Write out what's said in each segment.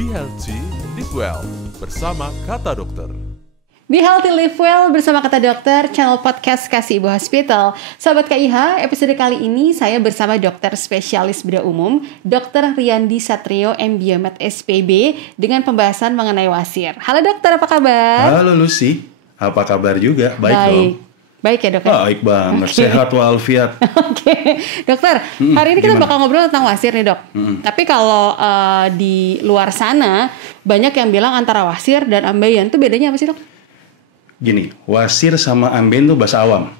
Be Healthy, Live Well bersama Kata Dokter. Be Healthy Live Well bersama Kata Dokter, channel podcast Kasih Ibu Hospital. Sahabat KIH, episode kali ini saya bersama dokter spesialis bedah umum, Dr. Riyandi Satrio, MBiomed SPB, dengan pembahasan mengenai wasir. Halo dokter, apa kabar? Halo Lucy, apa kabar juga? Baik dong. Baik ya dok? Baik banget, sehat walafiat. Oke. Dokter, hari ini kita bakal ngobrol tentang wasir nih dok. Tapi kalau di luar sana, banyak yang bilang antara wasir dan ambeien. Itu bedanya apa sih dok? Gini, wasir sama ambeien itu bahasa awam.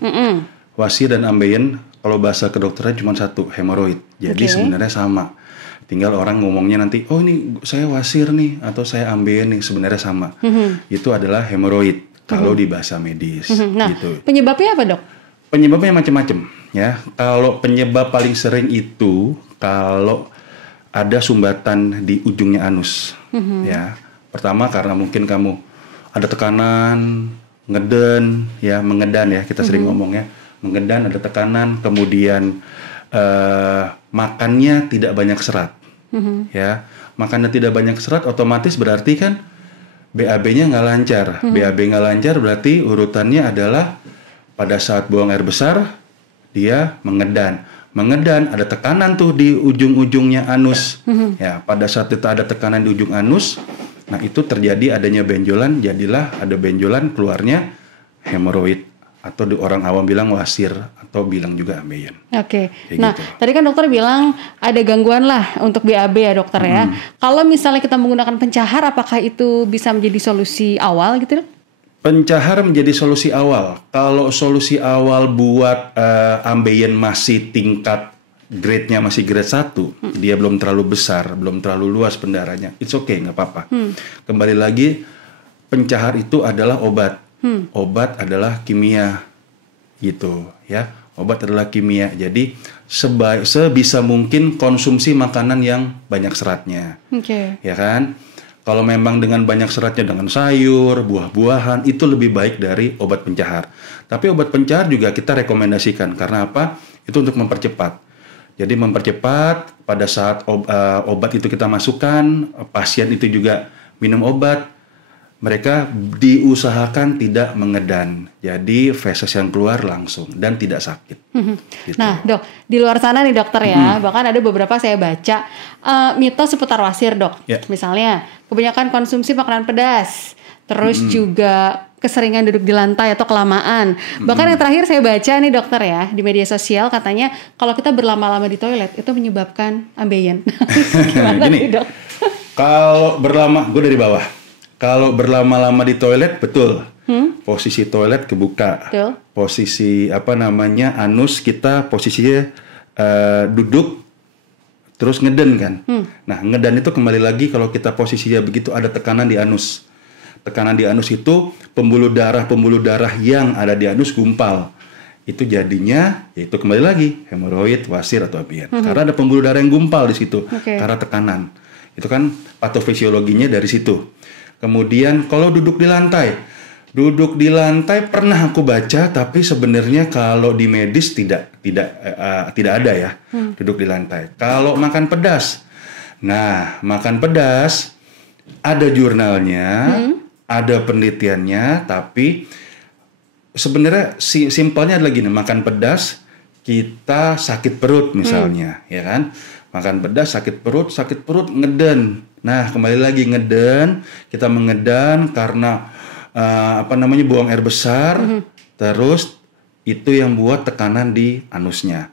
Wasir dan ambeien, kalau bahasa kedokteran cuma satu, hemoroid. Jadi sebenarnya sama. Tinggal orang ngomongnya nanti, oh ini saya wasir nih, atau saya ambeien nih, sebenarnya sama. Itu adalah hemoroid. Kalau di bahasa medis, Nah, gitu. penyebabnya apa dok? Penyebabnya macam-macam, ya. Kalau penyebab paling sering itu kalau ada sumbatan di ujungnya anus, ya. Pertama karena mungkin kamu ada tekanan, ngeden, ya, mengedan ya, kita sering ngomongnya, mengedan, ada tekanan, kemudian makannya tidak banyak serat, ya. Makannya tidak banyak serat, otomatis berarti kan BAB-nya nggak lancar. BAB nggak lancar berarti urutannya adalah pada saat buang air besar dia mengedan. Mengedan ada tekanan tuh di ujung-ujungnya anus. Ya, pada saat itu ada tekanan di ujung anus, nah itu terjadi adanya benjolan, jadilah ada benjolan keluarnya hemoroid atau di orang awam bilang wasir atau bilang juga ambeien. Oke. Kayak Nah, gitu. tadi kan dokter bilang ada gangguan lah untuk BAB ya dokter ya. Kalau misalnya kita menggunakan pencahar, apakah itu bisa menjadi solusi awal gitu dok? Pencahar menjadi solusi awal. Kalau solusi awal buat ambeien masih tingkat grade-nya masih grade 1, dia belum terlalu besar, belum terlalu luas pendarahnya, it's okay, nggak apa-apa. Kembali lagi, pencahar itu adalah obat. Obat adalah kimia, gitu ya. Obat adalah kimia. Jadi sebisa mungkin konsumsi makanan yang banyak seratnya, ya kan. Kalau memang dengan banyak seratnya dengan sayur, buah-buahan, itu lebih baik dari obat pencahar. Tapi obat pencahar juga kita rekomendasikan karena apa? Itu untuk mempercepat. Jadi mempercepat pada saat obat itu kita masukkan, pasien itu juga minum obat. Mereka diusahakan tidak mengedan, jadi feses yang keluar langsung dan tidak sakit. Gitu. Nah dok, di luar sana nih dokter ya, bahkan ada beberapa saya baca mitos seputar wasir dok. Misalnya kebanyakan konsumsi makanan pedas, terus juga keseringan duduk di lantai atau kelamaan. Bahkan yang terakhir saya baca nih dokter ya, di media sosial katanya kalau kita berlama-lama di toilet itu menyebabkan ambeien. Gimana Gini, nih dok? Kalau gue dari bawah. Kalau berlama-lama di toilet, betul. Posisi toilet kebuka. Betul. Posisi anus kita posisinya duduk terus ngeden kan. Nah, ngeden itu kembali lagi kalau kita posisinya begitu ada tekanan di anus. Tekanan di anus itu pembuluh darah yang ada di anus gumpal. Itu jadinya yaitu kembali lagi hemoroid, wasir atau ambeien. Karena ada pembuluh darah yang gumpal di situ karena tekanan. Itu kan patofisiologinya dari situ. Kemudian kalau duduk di lantai pernah aku baca, tapi sebenarnya kalau di medis tidak ada ya duduk di lantai. Kalau makan pedas, nah makan pedas ada jurnalnya, ada penelitiannya, tapi sebenarnya simpelnya adalah gini, makan pedas kita sakit perut misalnya, ya kan? Makan pedas sakit perut ngeden. Nah, kembali lagi ngeden, kita mengedan karena buang air besar, terus itu yang buat tekanan di anusnya.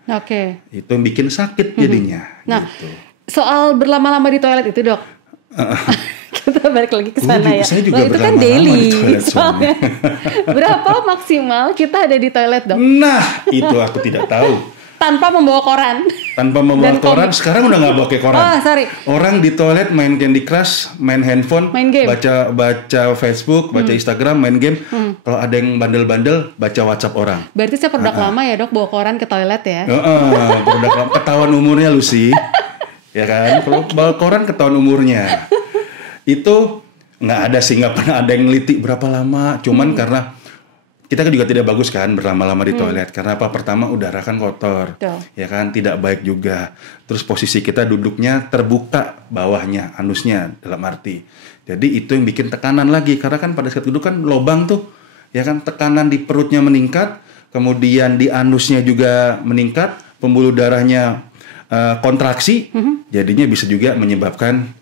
Itu yang bikin sakit jadinya. Nah, gitu. Soal berlama-lama di toilet itu dok. Kita balik lagi ke sana ya. Saya juga itu kan daily. Soalnya. Berapa maksimal kita ada di toilet dok? Nah, itu aku tidak tahu. Tanpa membawa koran. Tanpa membawa koran, sekarang udah nggak pakai koran. Oh, sorry. Orang di toilet main Candy Crush, main handphone, main game. baca Facebook, baca Instagram, main game. Kalau ada yang bandel-bandel, baca WhatsApp orang. Berarti saya produk lama ya dok, bawa koran ke toilet ya? Produk lama, ketahuan umurnya Lucy. Ya kan, kalau bawa koran ketahuan umurnya. Itu nggak ada sih, nggak pernah ada yang neliti berapa lama. Cuman karena kita kan juga tidak bagus kan berlama-lama di toilet, karena apa? Pertama udara kan kotor, ya kan, tidak baik juga. Terus posisi kita duduknya terbuka bawahnya, anusnya dalam arti. Jadi itu yang bikin tekanan lagi, karena kan pada saat duduk kan lobang tuh, ya kan, tekanan di perutnya meningkat, kemudian di anusnya juga meningkat, pembuluh darahnya kontraksi, jadinya bisa juga menyebabkan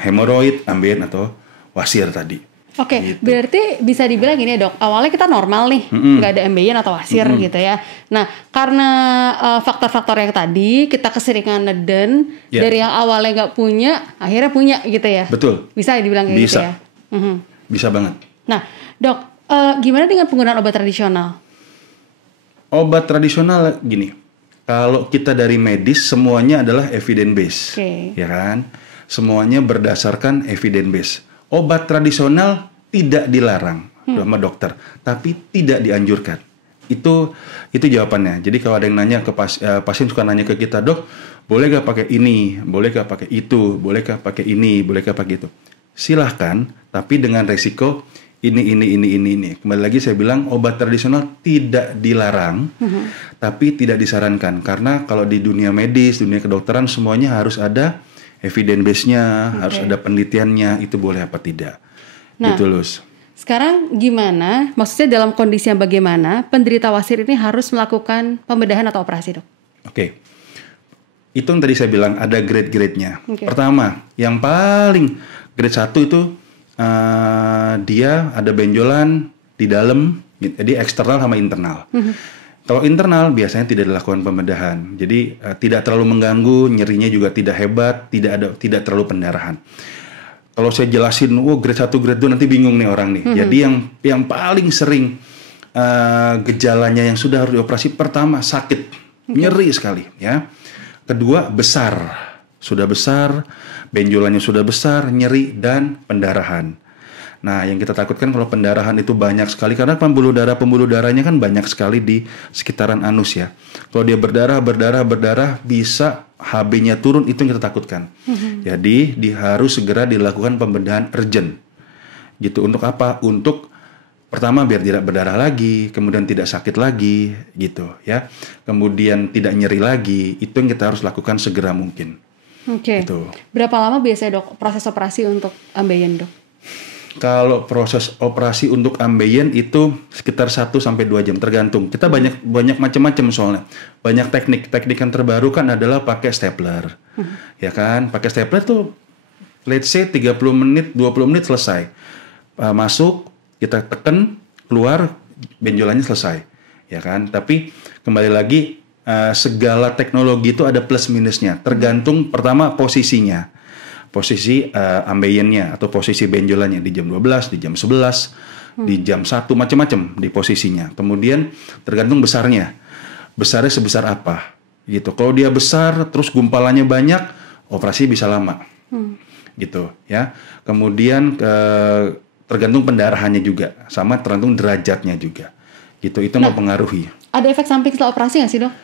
hemoroid, ambeien atau wasir tadi. Oke, gitu. Berarti bisa dibilang gini ya dok, awalnya kita normal nih, nggak ada ambeien atau wasir gitu ya. Nah, karena faktor-faktor yang tadi, kita keseringan neden, dari yang awalnya nggak punya, akhirnya punya gitu ya. Betul. Bisa dibilang kayak gitu ya. Bisa banget. Nah, dok, gimana dengan penggunaan obat tradisional? Obat tradisional gini, kalau kita dari medis semuanya adalah evidence based, ya kan? Semuanya berdasarkan evidence based. Obat tradisional tidak dilarang sama dokter, tapi tidak dianjurkan. Itu jawabannya. Jadi kalau ada yang nanya ke pasien suka nanya ke kita, dok, boleh gak pakai ini, boleh gak pakai itu, boleh gak pakai ini, boleh gak pakai itu. Silahkan, tapi dengan resiko ini. Kembali lagi saya bilang obat tradisional tidak dilarang, tapi tidak disarankan. Karena kalau di dunia medis, dunia kedokteran semuanya harus ada evidence base-nya, harus ada penelitiannya, itu boleh apa tidak. Nah, gitu, Lus. Sekarang gimana, maksudnya dalam kondisi yang bagaimana penderita wasir ini harus melakukan pembedahan atau operasi, dok? Oke. Itu yang tadi saya bilang, ada grade-grade-nya. Pertama, yang paling grade 1 itu dia ada benjolan di dalam, jadi eksternal sama internal. Kalau internal biasanya tidak dilakukan pembedahan, jadi tidak terlalu mengganggu, nyerinya juga tidak hebat, tidak terlalu pendarahan. Kalau saya jelasin, grade 1, grade 2 nanti bingung nih orang nih. Jadi yang paling sering gejalanya yang sudah harus dioperasi, pertama sakit, nyeri sekali, ya. Kedua besar, sudah besar, benjolannya sudah besar, nyeri dan pendarahan. Nah, yang kita takutkan kalau pendarahan itu banyak sekali, karena pembuluh darahnya kan banyak sekali di sekitaran anus ya. Kalau dia berdarah, bisa HB-nya turun, itu yang kita takutkan. Jadi, harus segera dilakukan pembedahan urgent. Gitu, untuk apa? Untuk pertama biar tidak berdarah lagi, kemudian tidak sakit lagi, gitu ya. Kemudian tidak nyeri lagi, itu yang kita harus lakukan segera mungkin. Gitu. Berapa lama biasanya dok proses operasi untuk ambeien, dok? Kalau proses operasi untuk ambeien itu sekitar 1-2 jam, tergantung. Kita banyak macam-macam soalnya. Banyak teknik yang terbaru kan adalah pakai stapler. Ya kan? Pakai stapler tuh let's say 30 menit, 20 menit selesai. Masuk, kita tekan, keluar, benjolannya selesai. Ya kan? Tapi kembali lagi segala teknologi itu ada plus minusnya. Tergantung pertama posisinya. Posisi ambeiennya atau posisi benjolannya di jam 12, di jam 11, di jam 1, macam-macam di posisinya. Kemudian tergantung besarnya. Besarnya sebesar apa? Gitu. Kalau dia besar terus gumpalannya banyak, operasi bisa lama. Gitu ya. Kemudian tergantung pendarahannya juga, sama tergantung derajatnya juga. Gitu. Itu mempengaruhi. Ada efek samping setelah operasi nggak sih, dok?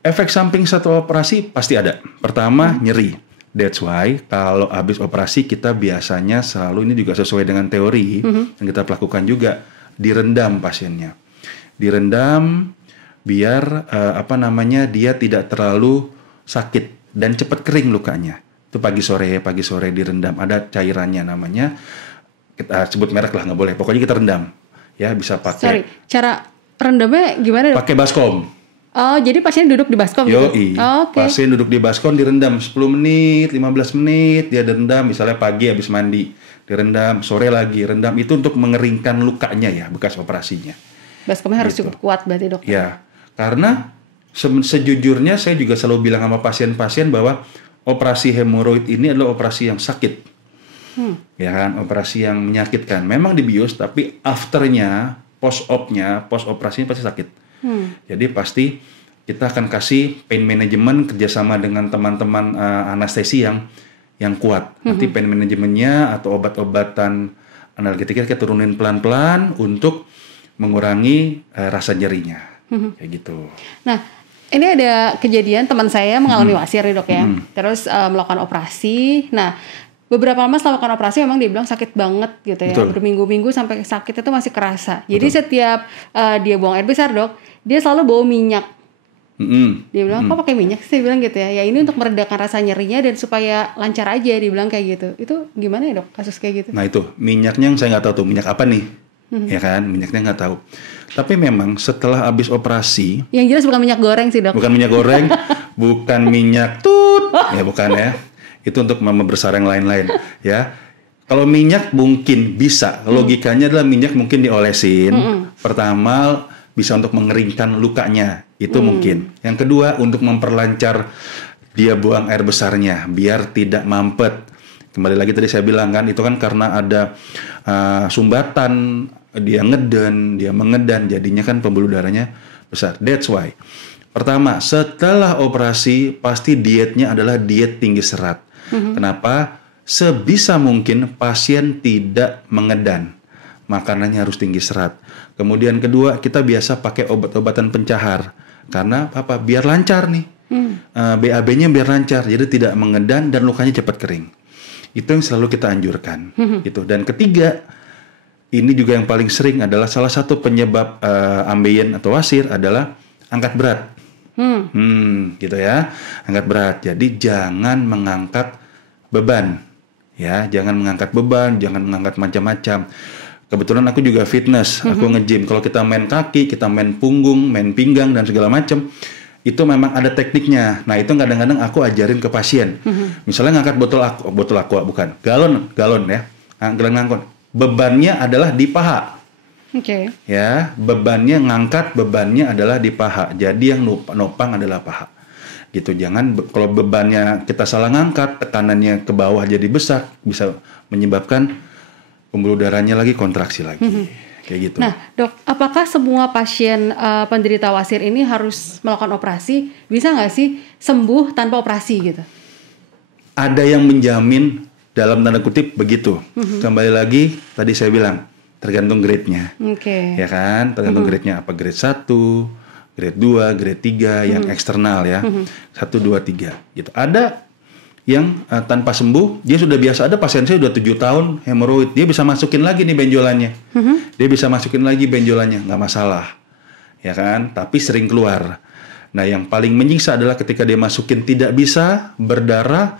Efek samping setelah operasi pasti ada. Pertama, nyeri. That's why kalau habis operasi kita biasanya selalu, ini juga sesuai dengan teori yang kita lakukan juga, direndam pasiennya. Direndam biar dia tidak terlalu sakit dan cepat kering lukanya. Itu pagi sore direndam. Ada cairannya namanya, kita sebut merek lah nggak boleh. Pokoknya kita rendam. Ya bisa pakai. Cara rendamnya gimana? Pakai baskom. Oh, jadi pasien duduk di baskom gitu? Pasien duduk di baskom, direndam 10 menit, 15 menit, dia direndam, misalnya pagi habis mandi, direndam, sore lagi, rendam, itu untuk mengeringkan lukanya ya, bekas operasinya. Baskomnya harus cukup kuat berarti, dok? Ya, karena sejujurnya saya juga selalu bilang sama pasien-pasien bahwa operasi hemoroid ini adalah operasi yang sakit. Ya kan, operasi yang menyakitkan. Memang dibius, tapi afternya, post operasinya pasti sakit. Jadi pasti kita akan kasih pain management kerjasama dengan teman-teman anestesi yang kuat. Nanti pain manajemennya atau obat-obatan analgetika kita turunin pelan-pelan untuk mengurangi rasa nyerinya, kayak gitu. Nah, ini ada kejadian teman saya mengalami wasir nih, dok ya. Terus melakukan operasi. Nah, beberapa lama setelah melakukan operasi memang dia bilang sakit banget gitu ya. Betul. Berminggu-minggu sampai sakit itu masih kerasa. Jadi setiap dia buang air besar, Dok, dia selalu bawa minyak. Dia bilang, kok pakai minyak sih? Saya bilang gitu ya. Ya ini untuk meredakan rasa nyerinya dan supaya lancar aja, dia bilang kayak gitu. Itu gimana ya, Dok, kasus kayak gitu? Nah itu minyaknya yang saya nggak tahu tuh minyak apa nih, ya kan? Minyaknya nggak tahu. Tapi memang setelah habis operasi, yang jelas bukan minyak goreng sih, Dok. bukan minyak goreng, bukan minyak tut, ya bukan ya. Itu untuk mama besar yang lain-lain, ya. Kalau minyak mungkin bisa, logikanya adalah minyak mungkin diolesin. Pertama bisa untuk mengeringkan lukanya, itu mungkin. Yang kedua untuk memperlancar dia buang air besarnya, biar tidak mampet. Kembali lagi tadi saya bilang kan, itu kan karena ada sumbatan, dia ngeden, dia mengedan, jadinya kan pembuluh darahnya besar. That's why. Pertama, setelah operasi pasti dietnya adalah diet tinggi serat. Kenapa? Sebisa mungkin pasien tidak mengedan. Makanannya harus tinggi serat. Kemudian kedua, kita biasa pakai obat-obatan pencahar. Karena apa? Biar lancar nih. BAB-nya biar lancar, jadi tidak mengedan dan lukanya cepat kering. Itu yang selalu kita anjurkan. Gitu. Dan ketiga, ini juga yang paling sering adalah salah satu penyebab ambeien atau wasir adalah angkat berat. Gitu ya, angkat berat. Jadi jangan mengangkat beban, ya, jangan mengangkat beban, jangan mengangkat macam-macam. Kebetulan aku juga fitness, aku nge-gym. Kalau kita main kaki, kita main punggung, main pinggang dan segala macam, itu memang ada tekniknya. Nah itu kadang-kadang aku ajarin ke pasien. Misalnya ngangkat botol aqua, bukan galon ya, galon ngangkut. Bebannya adalah di paha. Oke. Ya, bebannya adalah di paha. Jadi yang nopang adalah paha. Gitu. Jangan kalau bebannya kita salah ngangkat, tekanannya ke bawah jadi besar, bisa menyebabkan pembuluh darahnya lagi kontraksi lagi. Kayak gitu. Nah, Dok, apakah semua pasien penderita wasir ini harus melakukan operasi? Bisa nggak sih sembuh tanpa operasi gitu? Ada yang menjamin dalam tanda kutip begitu. Kembali lagi tadi saya bilang tergantung grade-nya. Oke. Ya kan? Tergantung grade-nya apa, grade 1, grade 2, grade 3 yang eksternal ya. 1, 2, 3 gitu. Ada yang tanpa sembuh, dia sudah biasa. Ada pasien saya udah 7 tahun hemoroid, dia bisa masukin lagi nih benjolannya. Dia bisa masukin lagi benjolannya, nggak masalah. Ya kan? Tapi sering keluar. Nah, yang paling menyiksa adalah ketika dia masukin tidak bisa, berdarah,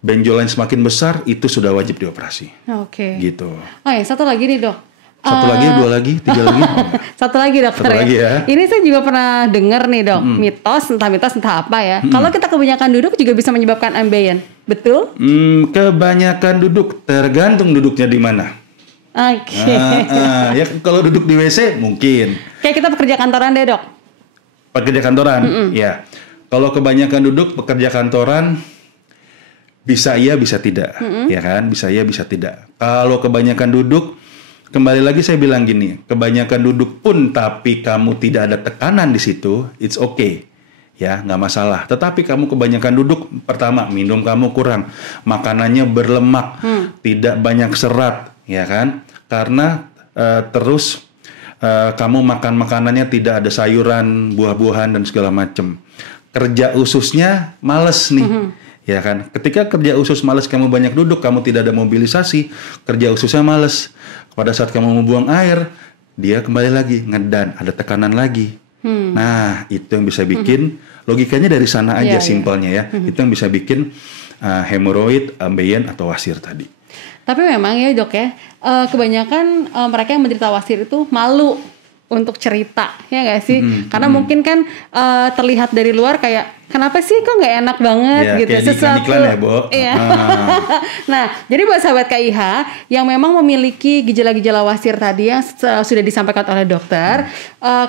benjolan semakin besar, itu sudah wajib dioperasi. Oke. Gitu. Oh ya, satu lagi nih, Dok. Satu lagi, 2 lagi, 3 lagi. Satu lagi, Dokter. Satu lagi ya. Ini saya juga pernah dengar nih, Dok. Mitos entah apa ya. Kalau kita kebanyakan duduk juga bisa menyebabkan ambeien. Betul? Kebanyakan duduk, tergantung duduknya di mana. Oke. Ya kalau duduk di WC mungkin. Kayak kita pekerja kantoran deh, Dok. Pekerja kantoran, ya. Kalau kebanyakan duduk pekerja kantoran, bisa iya, bisa tidak, ya kan? Bisa iya, bisa tidak. Kalau kebanyakan duduk, kembali lagi saya bilang gini, kebanyakan duduk pun tapi kamu tidak ada tekanan di situ, it's okay, ya, nggak masalah. Tetapi kamu kebanyakan duduk, pertama minum kamu kurang, makanannya berlemak, tidak banyak serat, ya kan? Karena terus kamu makan makanannya tidak ada sayuran, buah-buahan dan segala macam. Kerja ususnya males nih. Ya kan, ketika kerja usus malas, kamu banyak duduk, kamu tidak ada mobilisasi, kerja ususnya malas. Pada saat kamu mau buang air, dia kembali lagi ngedan, ada tekanan lagi. Nah, itu yang bisa bikin, logikanya dari sana aja simpelnya ya. Itu yang bisa bikin hemoroid, ambeien atau wasir tadi. Tapi memang ya, Dok ya, kebanyakan mereka yang menderita wasir itu malu untuk cerita, ya nggak sih? Karena mungkin kan terlihat dari luar kayak kenapa sih kok nggak enak banget ya, gitu, kayak sesuatu. Iklan ya, Bo. Iya. Nah, jadi buat sahabat KIH yang memang memiliki gejala-gejala wasir tadi yang sudah disampaikan oleh dokter,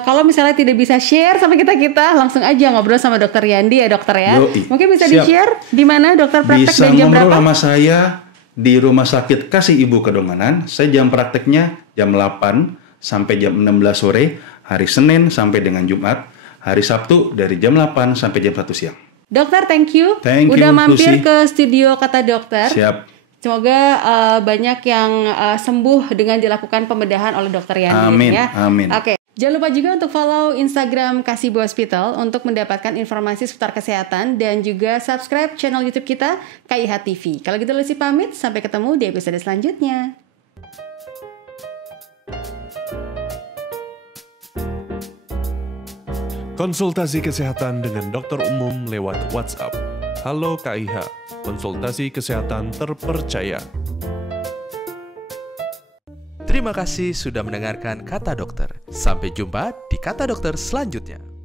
kalau misalnya tidak bisa share sama kita langsung aja ngobrol sama Dokter Yandi ya, Dokter ya. Yoi. Mungkin bisa Siap. di-share di mana Dokter praktek bisa dan jam berapa? Bisa ngobrol sama saya di Rumah Sakit Kasih Ibu Kedonganan. Saya jam prakteknya jam 8 sampai jam 16 sore, hari Senin sampai dengan Jumat, hari Sabtu dari jam 8 sampai jam 1 siang. Dokter, thank you. Thank udah you, mampir Lucy. ke studio Kata Dokter. Siap. Semoga banyak yang sembuh dengan dilakukan pembedahan oleh Dokter Yandi. Amin, Ya. amin. Oke. Jangan lupa juga untuk follow Instagram Kasibu Hospital untuk mendapatkan informasi seputar kesehatan dan juga subscribe channel YouTube kita KIH TV. Kalau gitu Lucy pamit, sampai ketemu di episode selanjutnya. Konsultasi kesehatan dengan dokter umum lewat WhatsApp. Halo KIH, konsultasi kesehatan terpercaya. Terima kasih sudah mendengarkan Kata Dokter. Sampai jumpa di Kata Dokter selanjutnya.